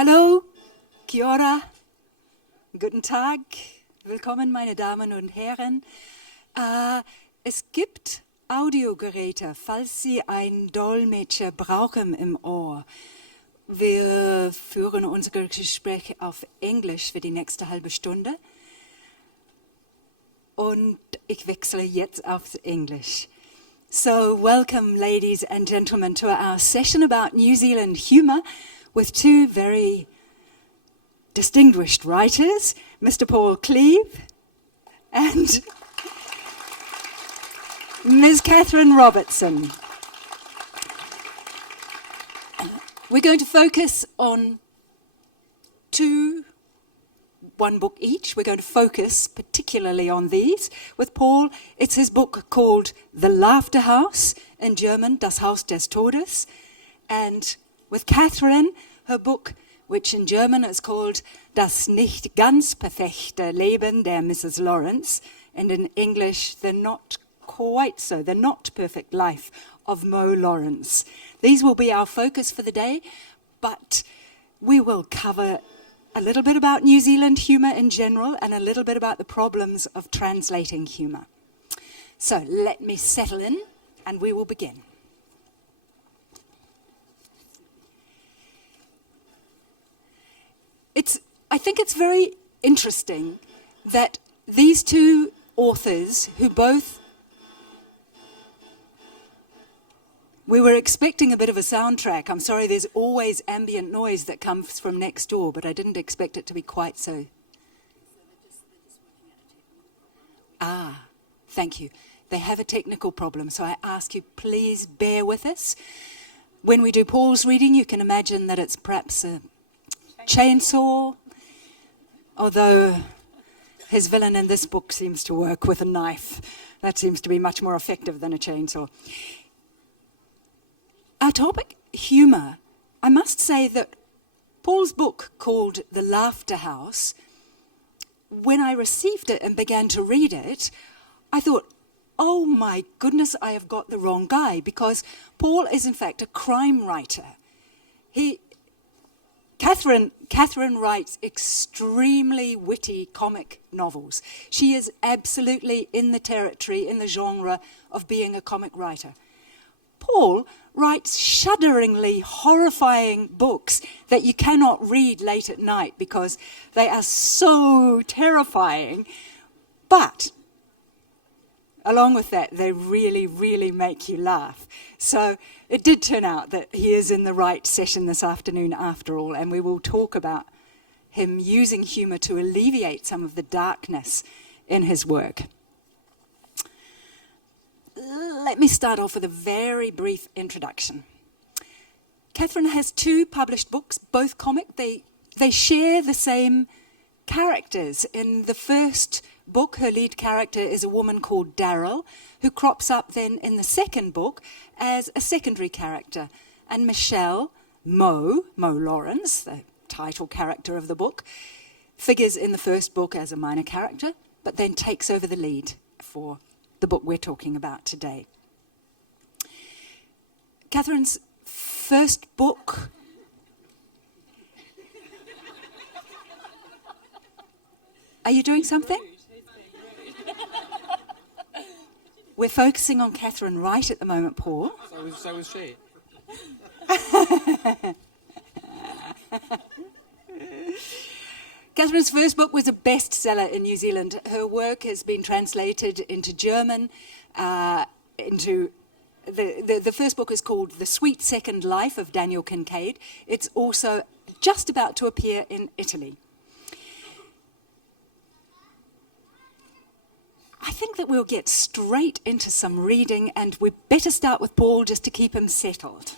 Hallo, Kia ora, guten Tag, willkommen meine Damen und Herren. Es gibt Audiogeräte, falls Sie einen Dolmetscher brauchen im Ohr. Wir führen unser Gespräch auf Englisch für die nächste halbe Stunde. Und ich wechsle jetzt aufs Englisch. So, welcome ladies and gentlemen to our session about New Zealand humour with two very distinguished writers, Mr. Paul Cleave and Ms. Katherine Robertson. We're going to focus on one book each. We're going to focus particularly on these. With Paul, it's his book called The Laughter House, in German, Das Haus des Todes. And with Katherine, her book, which in German is called Das nicht ganz perfekte Leben der Mrs. Lawrence, and in English, The Not Perfect Life of Mo Lawrence. These will be our focus for the day, but we will cover a little bit about New Zealand humour in general and a little bit about the problems of translating humour. So let me settle in and we will begin. I think it's very interesting that these two authors who both... We were expecting a bit of a soundtrack. I'm sorry, there's always ambient noise that comes from next door, but I didn't expect it to be quite so. Thank you. They have a technical problem, so I ask you, please bear with us. When we do Paul's reading, you can imagine that it's perhaps a chainsaw, although his villain in this book seems to work with a knife. That seems to be much more effective than a chainsaw. Our topic, humour. I must say that Paul's book called The Laughter House, when I received it and began to read it, I thought, oh my goodness, I have got the wrong guy, because Paul is in fact a crime writer. Katherine writes extremely witty comic novels. She is absolutely in the territory, in the genre of being a comic writer. Paul writes shudderingly horrifying books that you cannot read late at night because they are so terrifying. But along with that, they really, really make you laugh. So it did turn out that he is in the right session this afternoon after all, and we will talk about him using humour to alleviate some of the darkness in his work. Let me start off with a very brief introduction. Katherine has two published books, both comic. They share the same characters. In the first book, her lead character is a woman called Daryl, who crops up then in the second book as a secondary character. And Michelle, Mo Lawrence, the title character of the book, figures in the first book as a minor character, but then takes over the lead for the book we're talking about today. Katherine's first book... Are you doing something? We're focusing on Katherine Wright at the moment, Paul. So was she. Katherine's first book was a bestseller in New Zealand. Her work has been translated into German, the first book is called The Sweet Second Life of Daniel Kincaid. It's also just about to appear in Italy. I think that we'll get straight into some reading, and we better start with Paul just to keep him settled.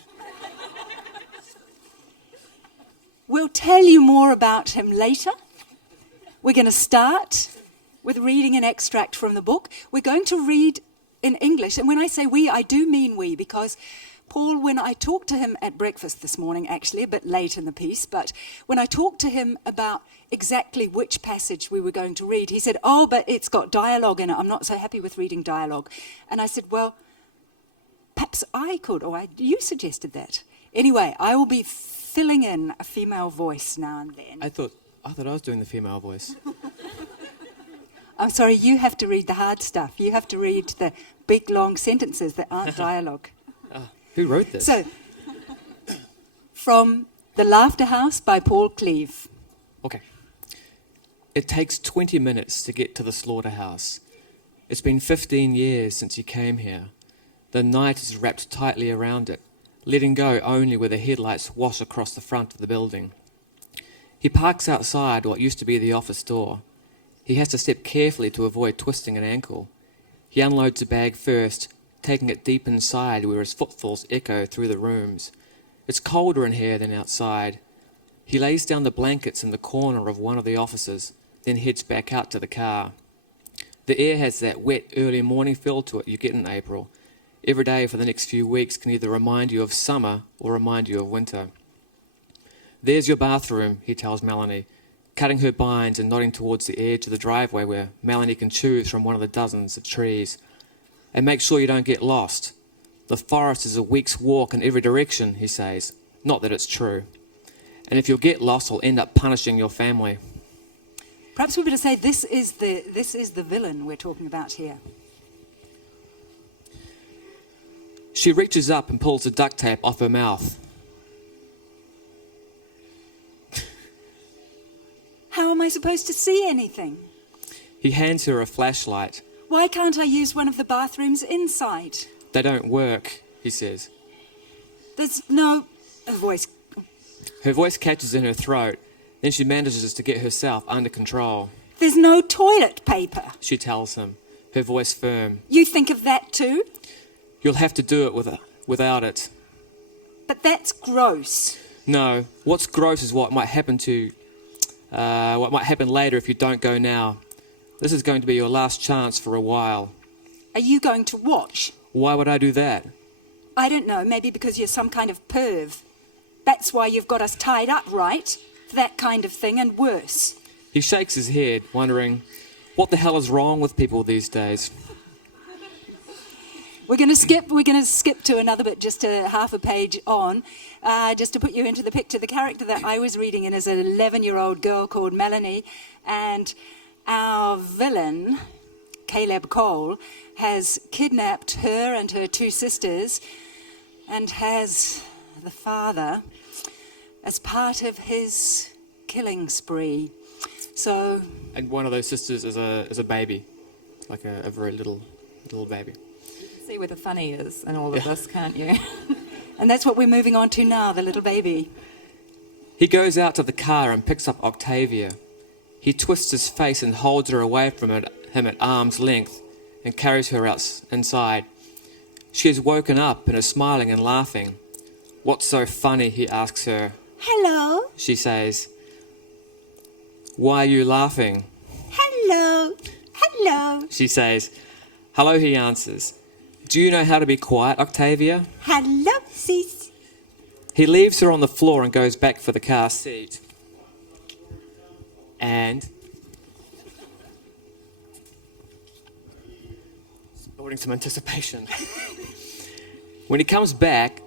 We'll tell you more about him later. We're going to start with reading an extract from the book. We're going to read in English, and when I say we, I do mean we, because Paul, when I talked to him at breakfast this morning, actually a bit late in the piece, but when I talked to him about exactly which passage we were going to read, he said, oh, but it's got dialogue in it. I'm not so happy with reading dialogue. And I said, well, perhaps I could, or you suggested that. Anyway, I will be filling in a female voice now and then. I thought I was doing the female voice. I'm sorry, you have to read the hard stuff. You have to read the big, long sentences that aren't dialogue. Who wrote this? So, from The Laughter House by Paul Cleave. Okay. It takes 20 minutes to get to the slaughterhouse. It's been 15 years since you came here. The night is wrapped tightly around it, letting go only where the headlights wash across the front of the building. He parks outside what used to be the office door. He has to step carefully to avoid twisting an ankle. He unloads a bag first, taking it deep inside where his footfalls echo through the rooms. It's colder in here than outside. He lays down the blankets in the corner of one of the offices, then heads back out to the car. The air has that wet early morning feel to it you get in April. Every day for the next few weeks can either remind you of summer or remind you of winter. There's your bathroom, he tells Melanie, cutting her binds and nodding towards the edge of the driveway where Melanie can choose from one of the dozens of trees. And make sure you don't get lost. The forest is a week's walk in every direction, he says. Not that it's true. And if you'll get lost, I'll end up punishing your family. Perhaps we better say this is the villain we're talking about here. She reaches up and pulls the duct tape off her mouth. How am I supposed to see anything? He hands her a flashlight. Why can't I use one of the bathrooms inside? They don't work, he says. There's no... Her voice catches in her throat. Then she manages to get herself under control. There's no toilet paper, she tells him, her voice firm. You think of that too? You'll have to do it without it. But that's gross. No, what's gross is what might happen later if you don't go now. This is going to be your last chance for a while. Are you going to watch? Why would I do that? I don't know, maybe because you're some kind of perv. That's why you've got us tied up, right? For that kind of thing and worse. He shakes his head, wondering, what the hell is wrong with people these days? We're going to skip to another bit, just a half a page on, just to put you into the picture. The character that I was reading in is an 11-year-old girl called Melanie, and our villain, Caleb Cole, has kidnapped her and her two sisters and has the father as part of his killing spree. So... And one of those sisters is a baby, like a very little baby. See where the funny is in all of this, can't you? And that's what we're moving on to now, the little baby. He goes out to the car and picks up Octavia. He twists his face and holds her away from him at arm's length and carries her inside. She has woken up and is smiling and laughing. What's so funny, he asks her. Hello. She says. Why are you laughing? Hello. Hello. She says. Hello, he answers. Do you know how to be quiet, Octavia? Hello, sis. He leaves her on the floor and goes back for the car seat. And... building some anticipation. When he comes back,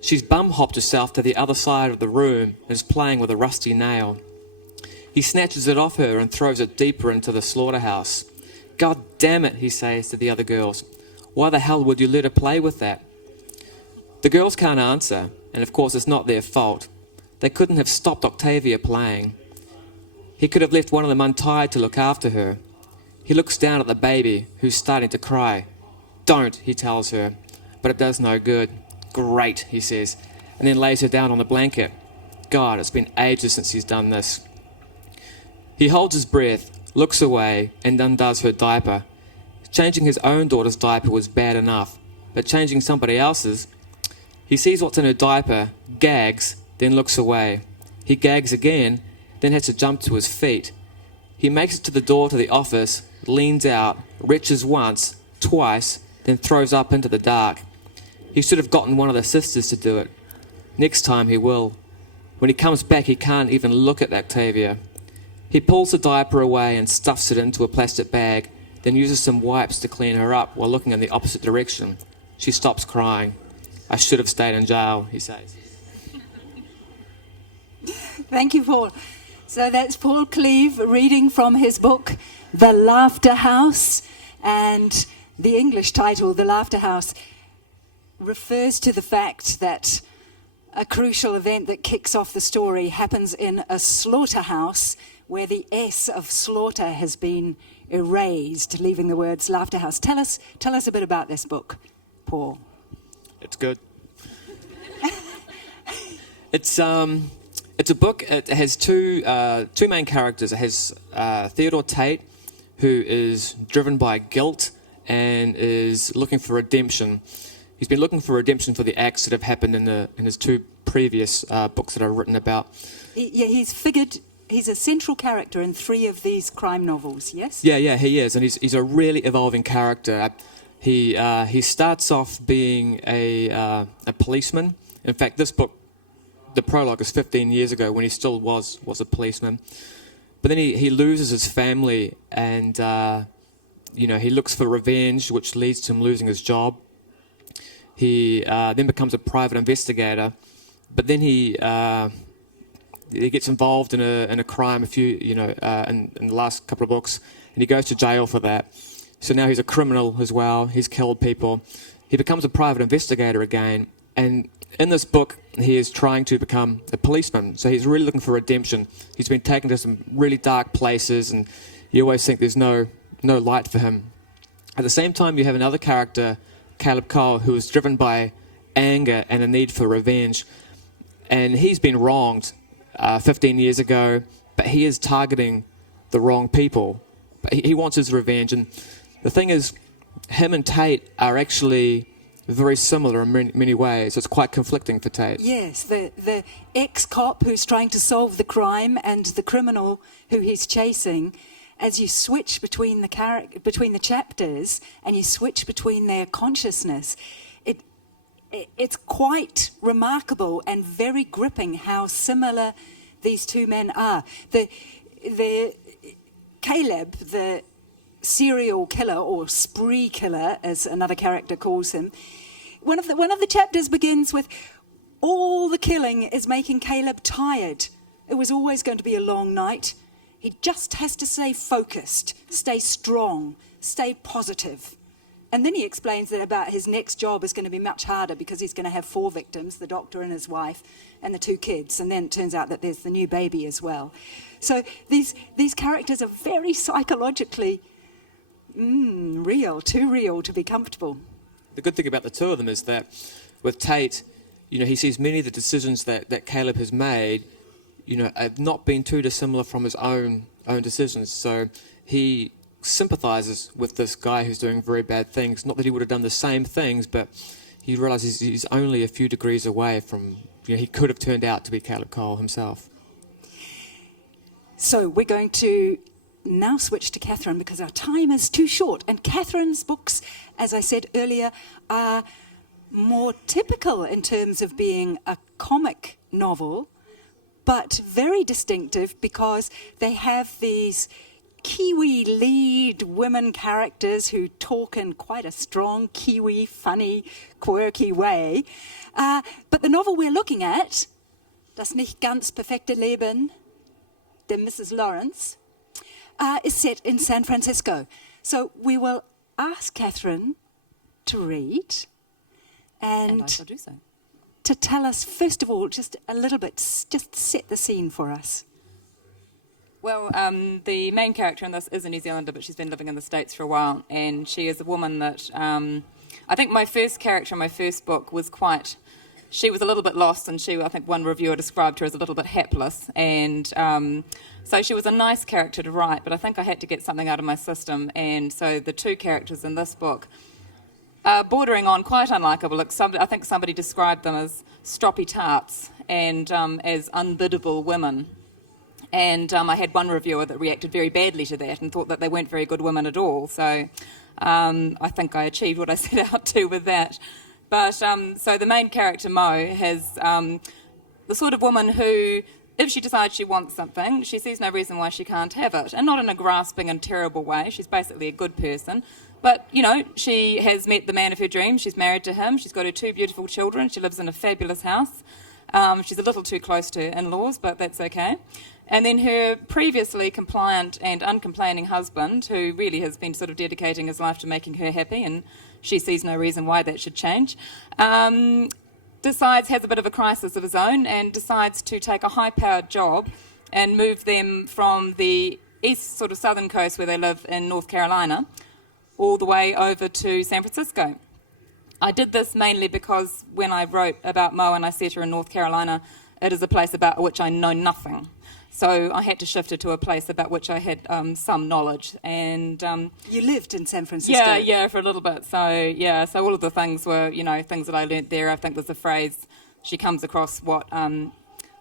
she's bum-hopped herself to the other side of the room and is playing with a rusty nail. He snatches it off her and throws it deeper into the slaughterhouse. God damn it, he says to the other girls. Why the hell would you let her play with that? The girls can't answer, and of course it's not their fault. They couldn't have stopped Octavia playing. He could have left one of them untied to look after her. He looks down at the baby, who's starting to cry. Don't, he tells her, but it does no good. Great, he says, and then lays her down on the blanket. God, it's been ages since he's done this. He holds his breath, looks away, and undoes her diaper. Changing his own daughter's diaper was bad enough, but changing somebody else's... He sees what's in her diaper, gags, then looks away. He gags again, then has to jump to his feet. He makes it to the door to the office, leans out, retches once, twice, then throws up into the dark. He should have gotten one of the sisters to do it. Next time he will. When he comes back, he can't even look at Octavia. He pulls the diaper away and stuffs it into a plastic bag, then uses some wipes to clean her up while looking in the opposite direction. She stops crying. I should have stayed in jail, he says. Thank you, Paul. So that's Paul Cleave reading from his book, The Laughter House, and the English title, The Laughter House, refers to the fact that a crucial event that kicks off the story happens in a slaughterhouse where the S of slaughter has been erased, leaving the words laughter house. Tell us a bit about this book, Paul. It's good. It's a book. It has two main characters. It has Theodore Tate, who is driven by guilt and is looking for redemption. He's been looking for redemption for the acts that have happened in his two previous books that I've written about. He's a central character in 3 of these crime novels, yes? Yeah, he is, and he's a really evolving character. He starts off being a policeman. In fact, this book, the prologue, is 15 years ago when he still was a policeman. But then he loses his family, and he looks for revenge, which leads to him losing his job. He then becomes a private investigator, but then he gets involved in a crime in the last couple of books, and he goes to jail for that. So now he's a criminal as well. He's killed people. He becomes a private investigator again, and in this book he is trying to become a policeman. So he's really looking for redemption. He's been taken to some really dark places, and you always think there's no light for him. At the same time, you have another character, Caleb Cole, who is driven by anger and a need for revenge. And he's been wronged 15 years ago, but he is targeting the wrong people. But he wants his revenge. And the thing is, him and Tate are actually very similar in many ways. It's quite conflicting for Tate. Yes, the ex-cop who's trying to solve the crime and the criminal who he's chasing. As you switch between the chapters and you switch between their consciousness, it's quite remarkable and very gripping how similar these two men are. The Caleb, the serial killer or spree killer, as another character calls him, one of the chapters begins with, all the killing is making Caleb tired. It was always going to be a long night. He just has to stay focused, stay strong, stay positive. And then he explains that about his next job is going to be much harder because he's going to have 4 victims, the doctor and his wife, and the 2 kids. And then it turns out that there's the new baby as well. So these characters are very psychologically real, too real to be comfortable. The good thing about the two of them is that with Tate, he sees many of the decisions that Caleb has made, have not been too dissimilar from his own decisions. So he sympathizes with this guy who's doing very bad things. Not that he would have done the same things, but he realizes he's only a few degrees away from, he could have turned out to be Caleb Cole himself. So we're going to now switch to Katherine because our time is too short. And Katherine's books, as I said earlier, are more typical in terms of being a comic novel, but very distinctive because they have these Kiwi lead women characters who talk in quite a strong Kiwi, funny, quirky way. But the novel we're looking at, Das nicht ganz perfekte Leben der Mrs. Lawrence, is set in San Francisco. So we will ask Katherine to read And I shall do so. to tell us, first of all, just a little bit, just set the scene for us. Well, the main character in this is a New Zealander, but she's been living in the States for a while, and she is a woman that I think my first character in my first book was she was a little bit lost, and I think one reviewer described her as a little bit hapless, and so she was a nice character to write, but I think I had to get something out of my system, and so the 2 characters in this book are bordering on quite unlikable. I think somebody described them as stroppy tarts and as unbiddable women. And I had one reviewer that reacted very badly to that and thought that they weren't very good women at all. So I think I achieved what I set out to with that. But so the main character, Mo, has the sort of woman who, if she decides she wants something, she sees no reason why she can't have it. And not in a grasping and terrible way. She's basically a good person. But, she has met the man of her dreams. She's married to him. She's got her 2 beautiful children. She lives in a fabulous house. She's a little too close to her in-laws, but that's okay. And then her previously compliant and uncomplaining husband, who really has been sort of dedicating his life to making her happy, and she sees no reason why that should change, has a bit of a crisis of his own and decides to take a high-powered job and move them from the east, sort of southern coast where they live in North Carolina, all the way over to San Francisco. I did this mainly because when I wrote about Mo and I set her in North Carolina, it is a place about which I know nothing. So I had to shift her to a place about which I had some knowledge. And you lived in San Francisco? Yeah, for a little bit. So all of the things were, things that I learnt there. I think there's a phrase she comes across.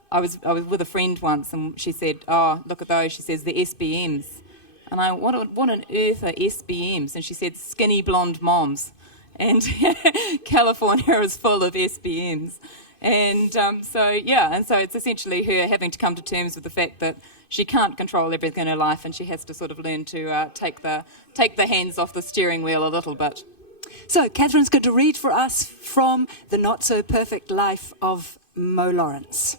I was with a friend once, and she said, "Oh, look at those." She says, "The SBMs." And I, what on earth are SBMs? And she said, "Skinny blonde moms." And California is full of SBMs. And so it's essentially her having to come to terms with the fact that she can't control everything in her life, and she has to sort of learn to take the hands off the steering wheel a little bit. So Catherine's going to read for us from The Not So Perfect Life of Mo Lawrence.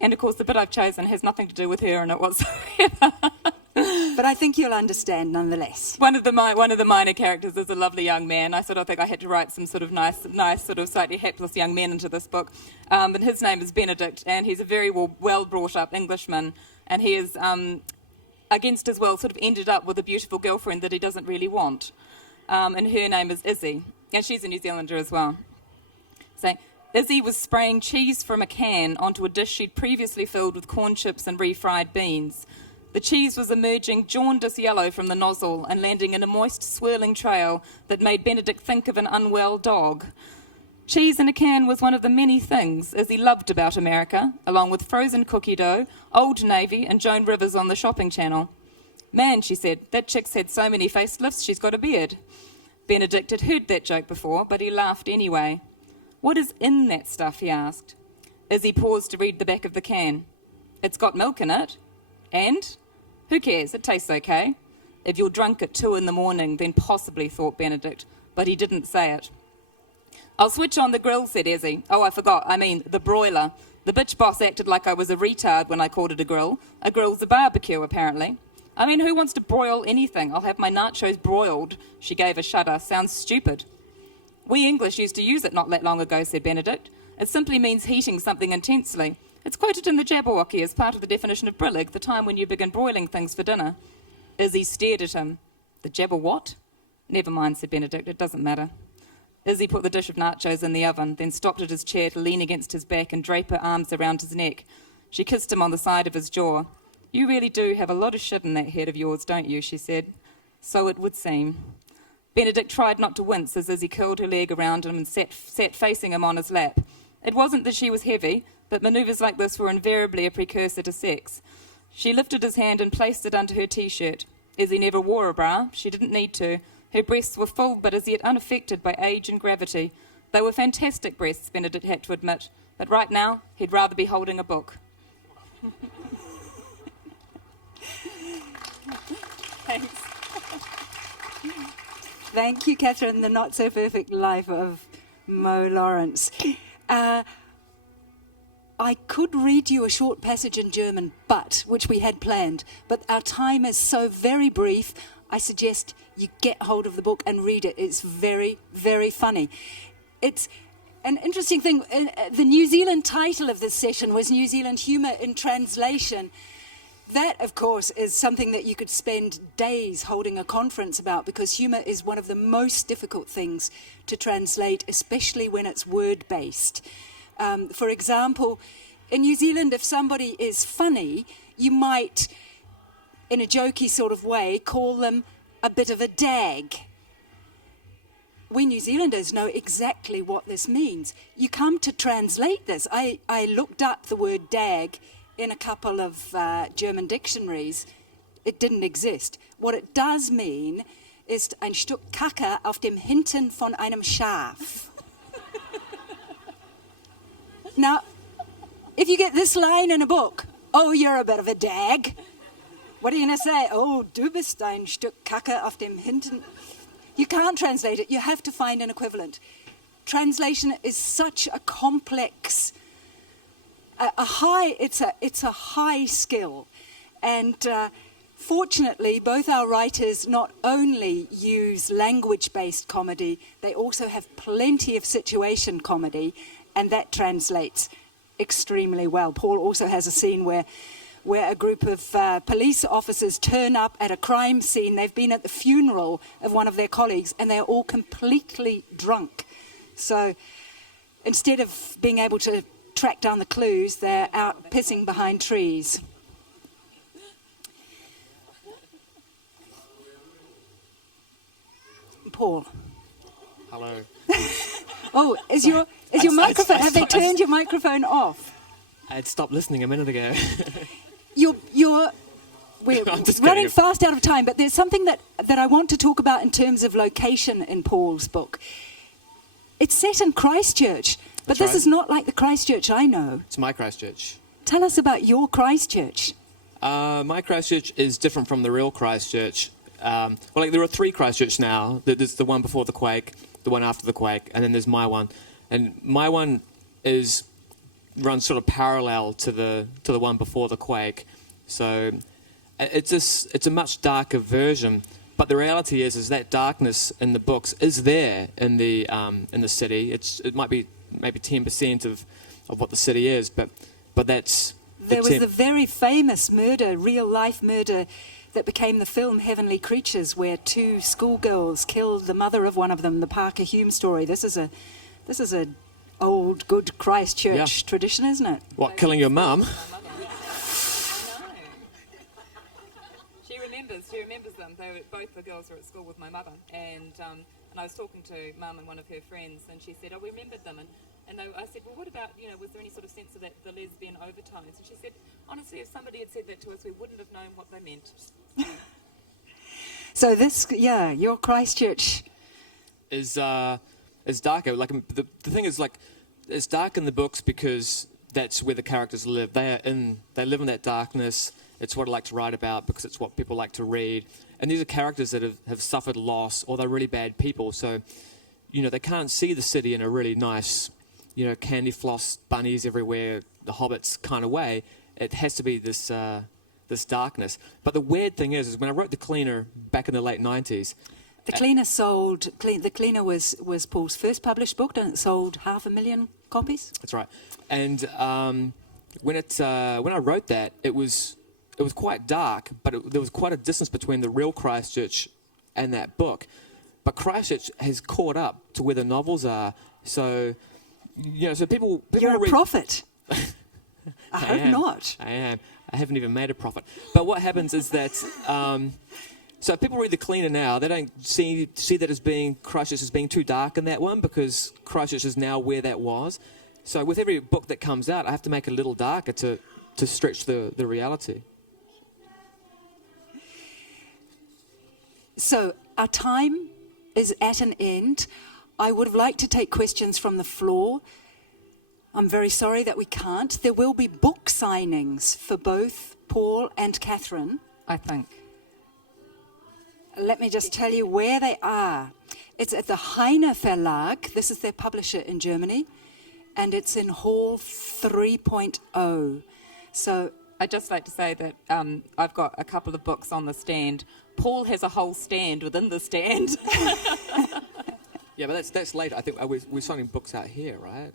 And of course, the bit I've chosen has nothing to do with her in it whatsoever. But I think you'll understand nonetheless. One of the minor characters is a lovely young man. I sort of think I had to write some sort of nice sort of slightly hapless young men into this book. And his name is Benedict, and he's a very well brought up Englishman, and he is, against his will, sort of ended up with a beautiful girlfriend that he doesn't really want. And her name is Izzy, and she's a New Zealander as well. So Izzy was spraying cheese from a can onto a dish she'd previously filled with corn chips and refried beans. The cheese was emerging jaundice yellow from the nozzle and landing in a moist, swirling trail that made Benedict think of an unwell dog. Cheese in a can was one of the many things Izzy loved about America, along with frozen cookie dough, Old Navy, and Joan Rivers on the shopping channel. "Man," she said, "that chick's had so many facelifts she's got a beard." Benedict had heard that joke before, but he laughed anyway. "What is in that stuff?" he asked. Izzy paused to read the back of the can. "It's got milk in it." "And? Who cares? It tastes okay." "If you're drunk at 2 a.m, then possibly," thought Benedict, but he didn't say it. "I'll switch on the grill," said Izzy. "Oh, I forgot. I mean, the broiler. The bitch boss acted like I was a retard when I called it a grill. A grill's a barbecue, apparently. I mean, who wants to broil anything? I'll have my nachos broiled." She gave a shudder. "Sounds stupid." "We English used to use it not that long ago," said Benedict. "It simply means heating something intensely. It's quoted in the Jabberwocky as part of the definition of brillig, the time when you begin broiling things for dinner." Izzy stared at him. "The Jabber what?" "Never mind," said Benedict. "It doesn't matter." Izzy put the dish of nachos in the oven, then stopped at his chair to lean against his back and drape her arms around his neck. She kissed him on the side of his jaw. "You really do have a lot of shit in that head of yours, don't you?" she said. "So it would seem." Benedict tried not to wince as Izzy curled her leg around him and sat facing him on his lap. It wasn't that she was heavy, but manoeuvres like this were invariably a precursor to sex. She lifted his hand and placed it under her T-shirt. Izzy never wore a bra. She didn't need to. Her breasts were full but as yet unaffected by age and gravity. They were fantastic breasts, Benedict had to admit, but right now he'd rather be holding a book. Thanks. Thank you, Katherine. The Not So Perfect Life of Mo Lawrence. I could read you a short passage in German, which we had planned, but our time is so very brief, I suggest you get hold of the book and read it. It's very, very funny. It's an interesting thing. The New Zealand title of this session was New Zealand Humour in Translation. That, of course, is something that you could spend days holding a conference about, because humour is one of the most difficult things to translate, especially when it's word-based. For example, in New Zealand, if somebody is funny, you might, in a jokey sort of way, call them a bit of a dag. We New Zealanders know exactly what this means. You come to translate this. I looked up the word dag in a couple of German dictionaries. It didn't exist. What it does mean ist ein Stück Kacke auf dem Hintern von einem Schaf. Now, if you get this line in a book, "Oh, you're a bit of a dag," what are you going to say? "Oh, du bist ein Stück Kacke auf dem Hintern." You can't translate it. You have to find an equivalent. translation is such a complex, it's a high skill. And fortunately, both our writers not only use language-based comedy, they also have plenty of situation comedy, and that translates extremely well. Paul also has a scene where a group of police officers turn up at a crime scene. They've been at the funeral of one of their colleagues, and they're all completely drunk. So instead of being able to track down the clues, they're out pissing behind trees. Paul. Hello. Oh, is your microphone? Have they turned your microphone off? I had stopped listening a minute ago. We're running fast out of time, but there's something that I want to talk about in terms of location in Paul's book. It's set in Christchurch, but this is not like the Christchurch I know. It's my Christchurch. Tell us about your Christchurch. My Christchurch is different from the real Christchurch. There are 3 Christchurch now. There's the one before the quake, the one after the quake, and then there's my one. And my one runs sort of parallel to the one before the quake. So it's a much darker version. But the reality is that darkness in the books is there in the city. It might be maybe 10% of what the city is, but that's there was the very famous murder, real life murder, that became the film Heavenly Creatures, where 2 schoolgirls killed the mother of one of them, the Parker Hume story. This is a old good Christchurch tradition, isn't it? What, killing your mum? She remembers them. Both the girls were at school with my mother, and I was talking to Mum and one of her friends, and she said, "Oh, we remembered them." And I said, "Well, what about, was there any sort of sense of that, the lesbian overtones?" And she said, "Honestly, if somebody had said that to us, we wouldn't have known what they meant." So your Christchurch is darker. Like the thing is, like, it's dark in the books because that's where the characters live. They live in that darkness. It's what I like to write about because it's what people like to read. And these are characters that have suffered loss, or they're really bad people. So, they can't see the city in a really nice, candy floss bunnies everywhere, the hobbits kind of way. It has to be this darkness. But the weird thing is when I wrote The Cleaner back in the late 90s, The Cleaner was Paul's first published book, and it sold 500,000 copies. That's right. And when I wrote that, it was quite dark, but there was quite a distance between the real Christchurch and that book. But Christchurch has caught up to where the novels are. So, so people You're a prophet. I hope am. not. I am. I haven't even made a profit. But what happens is that, so if people read The Cleaner now, they don't see that as being Christchurch as being too dark in that one, because Christchurch is now where that was. So with every book that comes out, I have to make it a little darker to stretch the reality. So our time is at an end. I would have liked to take questions from the floor. I'm very sorry that we can't. There will be book signings for both Paul and Katherine. I think. Let me just tell you where they are. It's at the Heine Verlag. This is their publisher in Germany. And it's in Hall 3.0. So I'd just like to say that I've got a couple of books on the stand. Paul has a whole stand within the stand. Yeah, but that's later. I think we're signing books out here, right?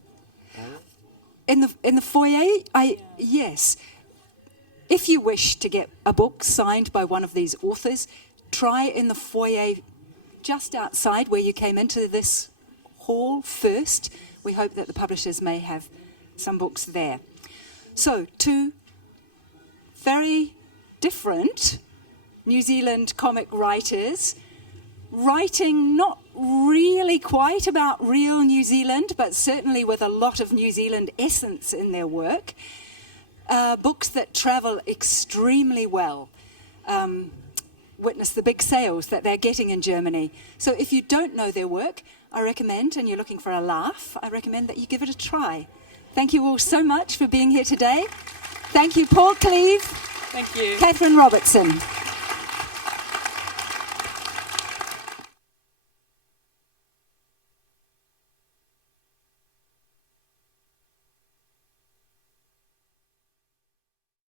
in the foyer, yes. If you wish to get a book signed by one of these authors, try in the foyer just outside where you came into this hall first. We hope that the publishers may have some books there. So, 2 very different New Zealand comic writers, writing not really quite about real New Zealand, but certainly with a lot of New Zealand essence in their work. Books that travel extremely well. Witness the big sales that they're getting in Germany. So if you don't know their work, I recommend, and you're looking for a laugh, I recommend that you give it a try. Thank you all so much for being here today. Thank you, Paul Cleave. Thank you. Katherine Robertson.